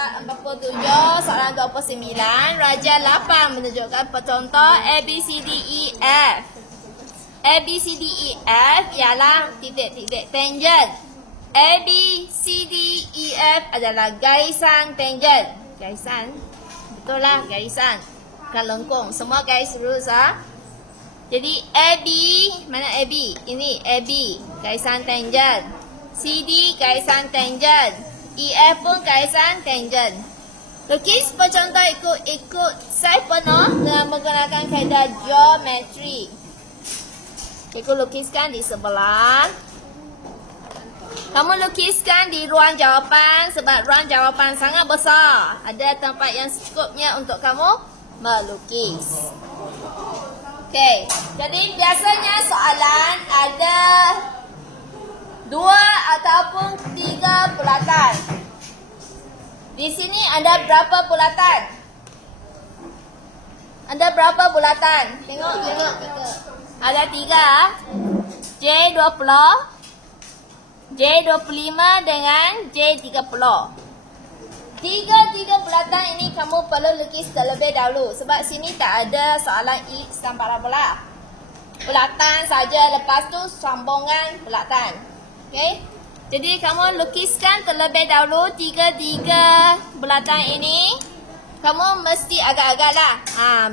Soalan 47, soalan 29. Rajah 8 menunjukkan pencontoh A, B, C, D, E, F. A, B, C, D, E, F ialah titik-titik tangen. A, B, C, D, E, F adalah garisan tangen. Garisan? Betul lah, garisan. Bukan lengkung. Semua garis lurus lah. Jadi AB, mana AB? Ini AB, garisan tangen. CD, garisan tangen. EF pun garisan tangen. Lukis pencontoh ikut saiz penuh dengan menggunakan kaedah geometri. Cikgu lukiskan di sebelah. Kamu lukiskan di ruang jawapan sebab ruang jawapan sangat besar. Ada tempat yang secukupnya untuk kamu melukis. Okey, jadi biasanya soalan ada 2 ataupun 3 bulatan. Di sini ada berapa bulatan? Ada berapa bulatan? Tengok. Ada 3. J20, J25 dengan J30. Tiga bulatan ini kamu perlu lukis terlebih dahulu. Sebab sini tak ada soalan X dan parabola. Bulatan saja, lepas tu sambungan bulatan. Okey. Jadi kamu lukiskan terlebih dahulu tiga bulatan ini. Kamu mesti agak-agak lah.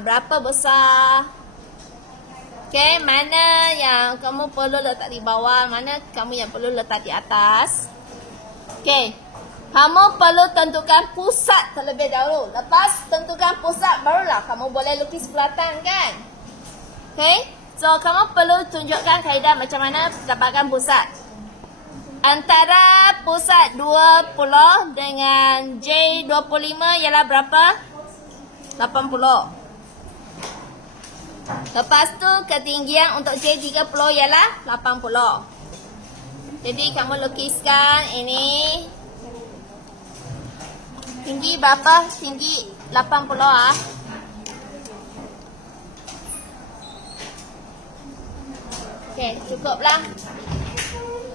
Berapa besar? Okey, mana yang kamu perlu letak di bawah, mana kamu yang perlu letak di atas. Okey. Kamu perlu tentukan pusat terlebih dahulu. Lepas tentukan pusat, barulah kamu boleh lukis bulatan kan? Okey. So, kamu perlu tunjukkan kaedah macam mana dapatkan pusat. Antara pusat 20 dengan J25 ialah berapa? 80. Lepas tu ketinggian untuk J30 ialah 80. Jadi kamu lukiskan ini. Tinggi berapa? Tinggi 80 ah. Okey, cukuplah.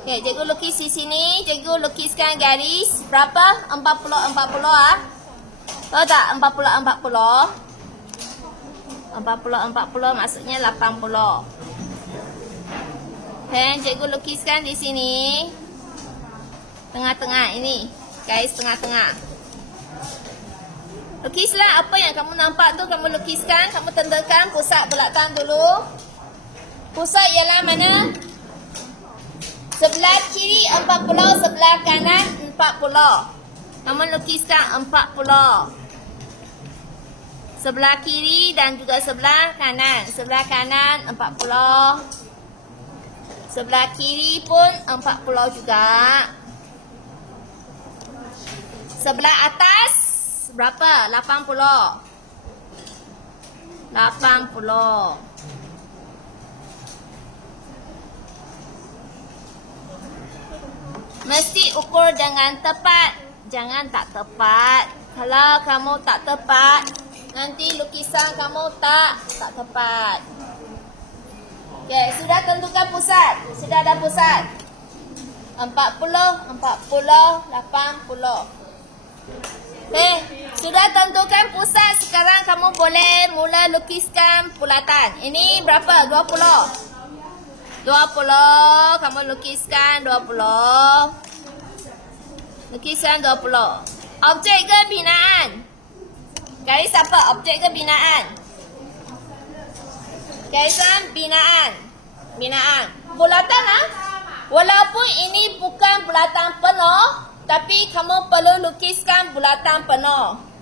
Okey, cikgu lukis di sini. Cikgu lukiskan garis berapa? 40 ah. Tahu tak? 40 maksudnya 80. Okey, cikgu lukiskan di sini. Tengah-tengah ini. Garis tengah-tengah. Lukislah apa yang kamu nampak tu, kamu lukiskan. Kamu tentukan pusat bulatan dulu. Pusat ialah mana? Sebelah kiri 40, sebelah kanan 40. Kamu lukiskan 40. Sebelah kiri dan juga sebelah kanan. Sebelah kanan 40. Sebelah kiri pun 40 juga. Sebelah atas berapa? 80. Mesti ukur dengan tepat. Jangan tak tepat. Kalau kamu tak tepat, nanti lukisan kamu tak tepat. Okey, sudah tentukan pusat. Sudah ada pusat. 40, 80. Okey, sudah tentukan pusat. Sekarang kamu boleh mula lukiskan bulatan. Ini berapa? 20. Kamu lukiskan 20. Lukiskan 20. Objek ke binaan? Garis apa? Objek ke binaan? Garisan binaan. Bulatan ah. Walaupun ini bukan bulatan penuh, tapi kamu perlu lukiskan bulatan penuh.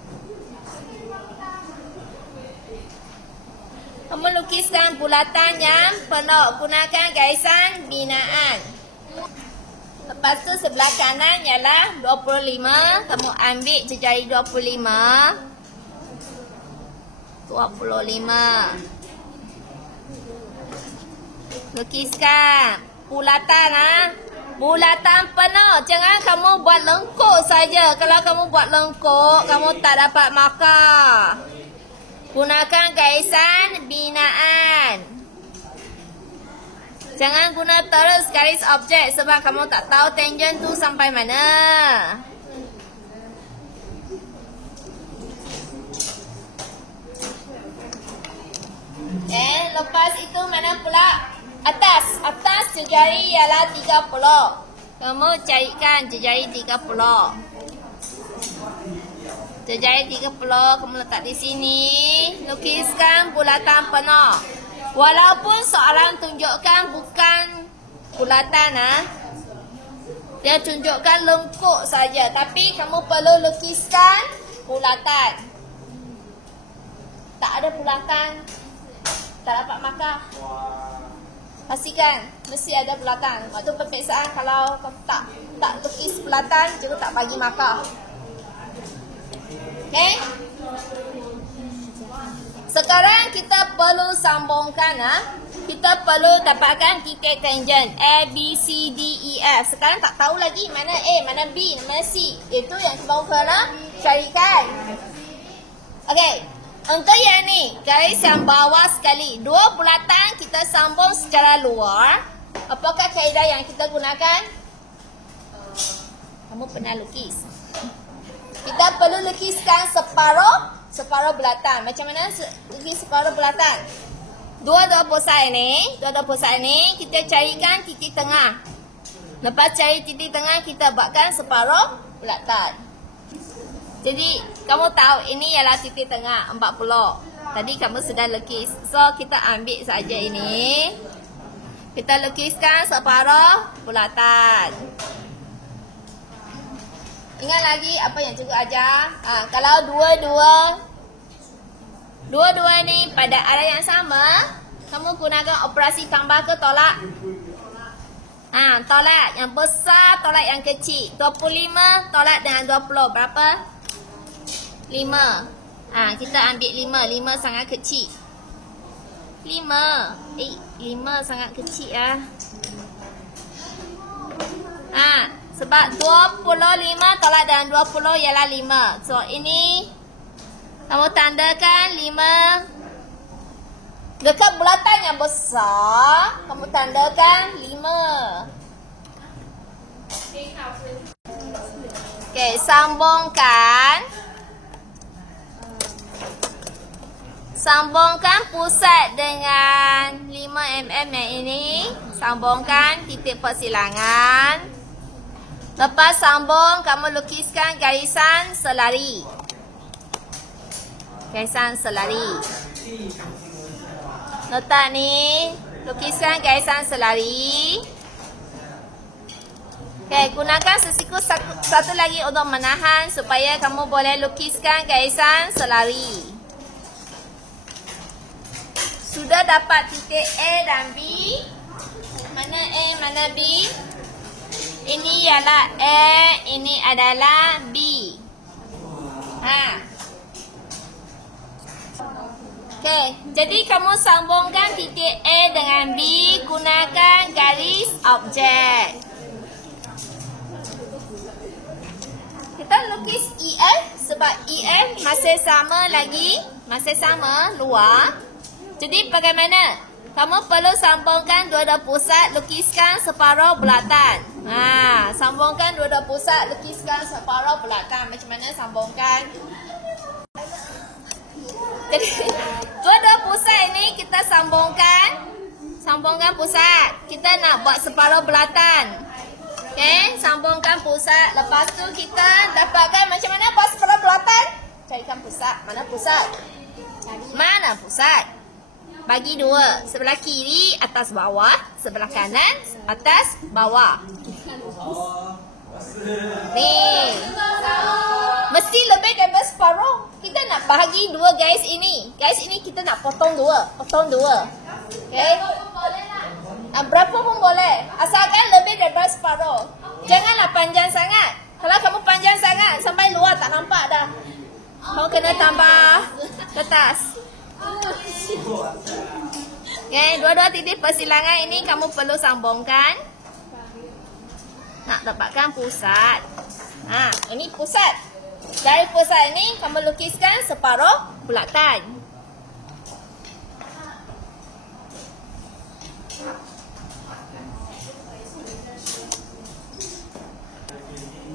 Kamu lukiskan bulatan yang penuh. Gunakan garisan binaan. Lepas tu sebelah kanan ialah 25. Kamu ambil jari 25. Lukiskan bulatan ah. Bulatan penuh. Jangan kamu buat lengkuk saja. Kalau kamu buat lengkuk, kamu tak dapat markah. Gunakan garisan binaan. Jangan guna terus garis objek sebab kamu tak tahu tangen tu sampai mana. jari ialah 30. Kamu carikan jejari 30. Jejari 30 kamu letak di sini. Lukiskan bulatan penuh. Walaupun soalan tunjukkan bukan bulatan, dia tunjukkan lengkuk saja, tapi kamu perlu lukiskan bulatan. Tak ada bulatan, tak dapat markah. Pastikan mesti ada bulatan. Waktu peperiksaan kalau tak lukis bulatan, cikgu tak bagi markah. Okey? Sekarang kita perlu sambungkan, kita perlu dapatkan titik tangent A, B, C, D, E, F. Sekarang tak tahu lagi mana A, mana B, mana C. Itu yang kita kena carikan. Okey. Untuk yang ni, garis yang bawah sekali. Dua bulatan kita sambung secara luar. Apakah kaedah yang kita gunakan? Kamu pernah lukis. Kita perlu lukiskan separuh bulatan. Macam mana lukis separuh bulatan? Dua-dua pusat ini, kita carikan titik tengah. Lepas cari titik tengah, kita buatkan separuh bulatan. Jadi, kamu tahu ini ialah titik tengah 40. Tadi kamu sudah lukis. So, kita ambil saja ini. Kita lukiskan separuh bulatan. Ingat lagi apa yang cikgu ajar? Kalau dua-dua ni pada arah yang sama, kamu gunakan operasi tambah ke tolak? Tolak yang besar, tolak yang kecil. 25 tolak dengan 20. Berapa? 5. Kita ambil 5. 5 sangat kecil. 5 sangat kecil . Sebab 25 tolak dengan 20 ialah 5. So ini kamu tandakan 5. Dekat bulatan yang besar, kamu tandakan 5. Okey, Sambungkan pusat dengan 5 mm yang ini. Sambungkan titik persilangan. Lepas sambung, kamu lukiskan garisan selari. Letak ni, lukiskan garisan selari. Okey, gunakan sesiku satu lagi untuk menahan supaya kamu boleh lukiskan garisan selari. Sudah dapat titik A dan B. Mana A, mana B? Ini ialah A, ini adalah B. Okey, jadi kamu sambungkan titik A dengan B gunakan garis objek. Kita lukis EF sebab EF masih sama luar. Jadi bagaimana? Kamu perlu sambungkan dua-dua pusat, lukiskan separuh bulatan. Sambungkan dua-dua pusat, lukiskan separuh bulatan. Macam mana sambungkan? Jadi dua-dua pusat ini kita sambungkan pusat. Kita nak buat separuh bulatan. Okey, sambungkan pusat. Lepas tu kita dapatkan macam mana buat separuh bulatan? Carikan pusat. Mana pusat? Bagi dua. Sebelah kiri atas bawah, sebelah kanan atas bawah. Ni. Mesti lebih daripada separuh. Kita nak bahagi dua garis ini. Garis ini kita nak potong dua. Okey. Berapa pun boleh. Asalkan lebih daripada separuh. Janganlah panjang sangat. Kalau kamu panjang sangat sampai luar tak nampak dah. Kamu kena tambah kertas. Okay, dua-dua titik persilangan ini kamu perlu sambungkan. Nak dapatkan pusat. Ini pusat. Dari pusat ini kamu lukiskan separuh bulatan.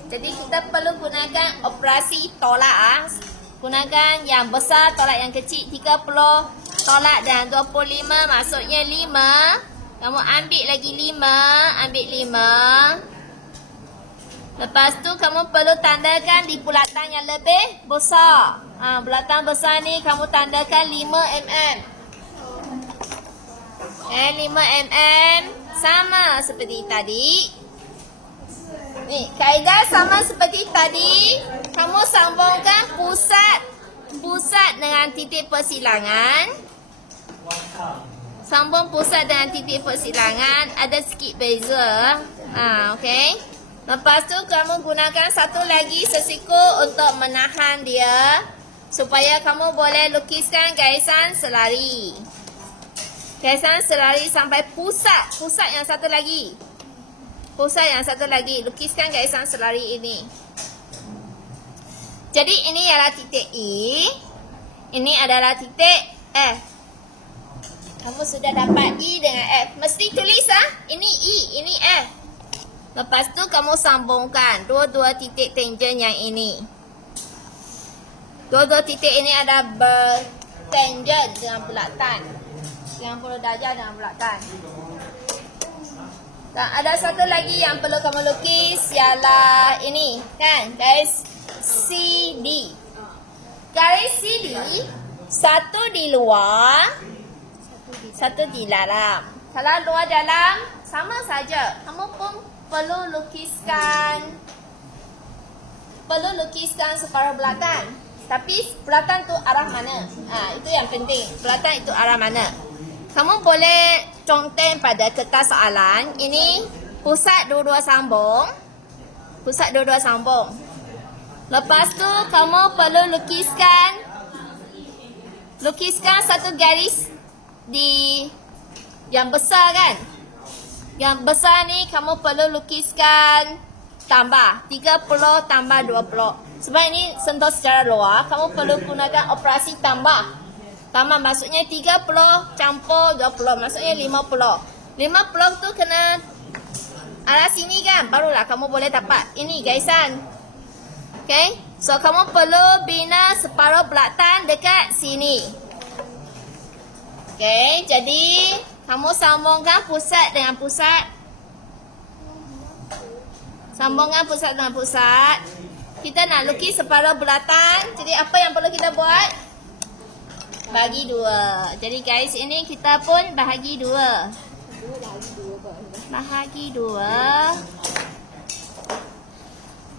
Jadi kita perlu gunakan operasi tolak. Gunakan yang besar tolak yang kecil. 30 tolak dan 25 maksudnya 5. Kamu ambil lagi 5. Ambil 5. Lepas tu kamu perlu tandakan di bulatan yang lebih besar. Bulatan besar ni kamu tandakan 5 mm. 5 mm. Sama seperti tadi. Ni, kaedah sama seperti tadi. Kamu sambungkan pusat dengan titik persilangan. Sambung pusat dengan titik persilangan. Ada sikit beza. Okey. Lepas tu kamu gunakan satu lagi sesiku untuk menahan dia. Supaya kamu boleh lukiskan garisan selari. Garisan selari sampai pusat. Pusat yang satu lagi. Pusat yang satu lagi. Lukiskan garisan selari ini. Jadi ini adalah titik E. Ini adalah titik F. Kamu sudah dapat E dengan F. Mesti tulis ini E, ini F. Lepas tu kamu sambungkan dua-dua titik tangent yang ini. Dua-dua titik ini ada bertangent dengan bulatan. 90 darjah dengan bulatan. Dan ada satu lagi yang perlu kamu lukis ialah ini, kan? Garis CD. Garis CD, satu di luar, satu di dalam. Kalau luar dalam, sama saja. Kamu pun perlu lukiskan separuh bulatan. Tapi bulatan tu arah mana? Itu yang penting. Bulatan itu arah mana? Kamu boleh contoh pada kertas soalan. Ini pusat dua-dua sambung. Pusat dua-dua sambung. Lepas tu kamu perlu lukiskan satu garis di yang besar, kan? Yang besar ni kamu perlu lukiskan tambah 30 tambah 20. Sebab ini sentuh secara luar, kamu perlu gunakan operasi tambah. Tambah maksudnya 30 campur 20, maksudnya 50. 50 tu kena arah sini, kan? Barulah kamu boleh dapat ini garisan. Okay? So kamu perlu bina separuh bulatan dekat sini. Okay, jadi kamu sambungkan pusat dengan pusat. Sambungkan pusat dengan pusat. Kita nak lukis separuh bulatan. Jadi apa yang perlu kita buat? Bagi 2. Jadi garis ini kita pun bahagi 2. Bahagi 2.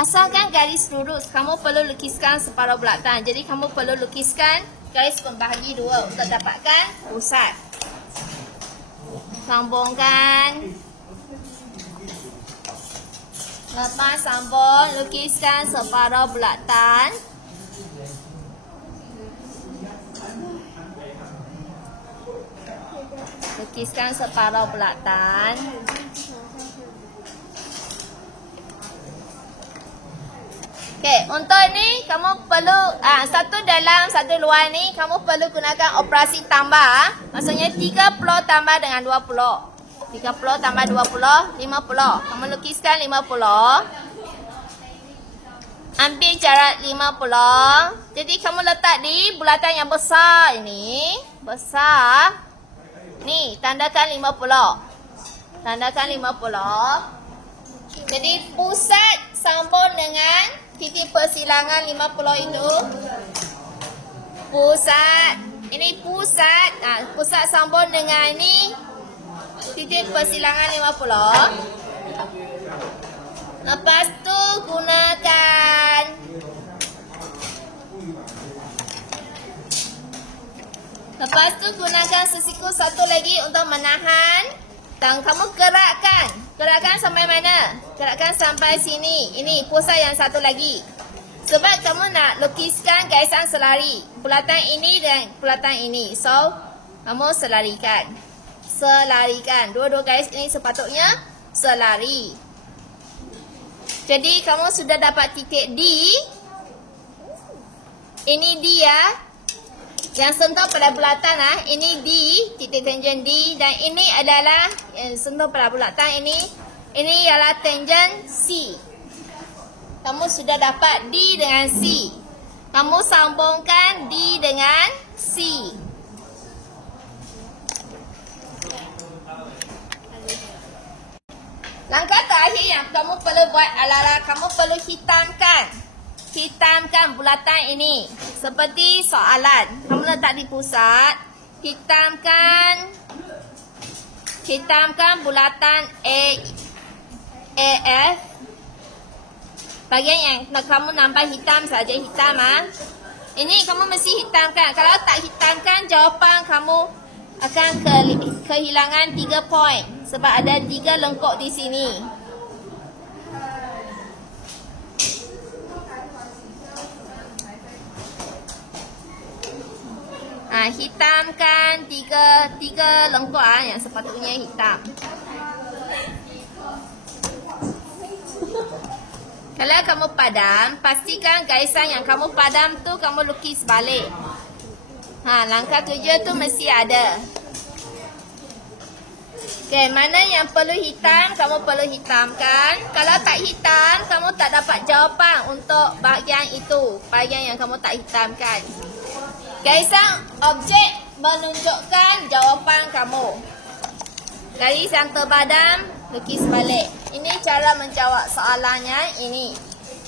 Asalkan garis lurus, kamu perlu lukiskan separuh bulatan. Jadi kamu perlu lukiskan garis pembahagi 2 untuk dapatkan pusat. Sambungkan. Lepas sambung, lukiskan separuh bulatan. Lukiskan separuh bulatan. Okay, untuk ni kamu perlu satu dalam satu luar ni kamu perlu gunakan operasi tambah. Maksudnya 30 tambah dengan 20. 30 tambah 20, 50. Kamu lukiskan 50. Ambil jarak 50. Jadi kamu letak di bulatan yang besar ini. Besar. Ni, tandakan 50. Tandakan 50. Jadi pusat sambung dengan titik persilangan 50 itu. Pusat. Ini pusat. Pusat sambung dengan ini. Titik persilangan 50. Lepas tu gunakan sesiku satu lagi untuk menahan. Dan kamu gerakkan. Gerakkan sampai mana? Gerakkan sampai sini. Ini pusat yang satu lagi. Sebab kamu nak lukiskan garisan selari. Bulatan ini dan bulatan ini. So, kamu selarikan. Selarikan. Dua-dua garis ini sepatutnya selari. Jadi, kamu sudah dapat titik D. Ini D ya. Yang sentuh pada bulatan ini D, titik tangent D, dan ini adalah yang sentuh pada bulatan ini ialah tangent C. Kamu sudah dapat D dengan C. Kamu sambungkan D dengan C. Langkah terakhir yang kamu perlu buat adalah kamu perlu hitamkan. Hitamkan bulatan ini. Seperti soalan. Kamu letak di pusat. Hitamkan bulatan AF. Bagian yang kamu nampak hitam saja, hitam Ini kamu mesti hitamkan. Kalau tak hitamkan, jawapan kamu akan kehilangan 3 poin. Sebab ada 3 lengkok di sini. Hitamkan 3 lengkok yang sepatutnya hitam. Kalau kamu padam, pastikan garisan yang kamu padam tu kamu lukis balik. Langkah 7 tu mesti ada. Okay, mana yang perlu hitam, kamu perlu hitamkan. Kalau tak hitam, kamu tak dapat jawapan untuk bahagian itu. Bahagian yang kamu tak hitamkan. Garisan objek menunjukkan jawapan kamu. Garis yang terpadam, lukis balik. Ini cara menjawab soalannya ini.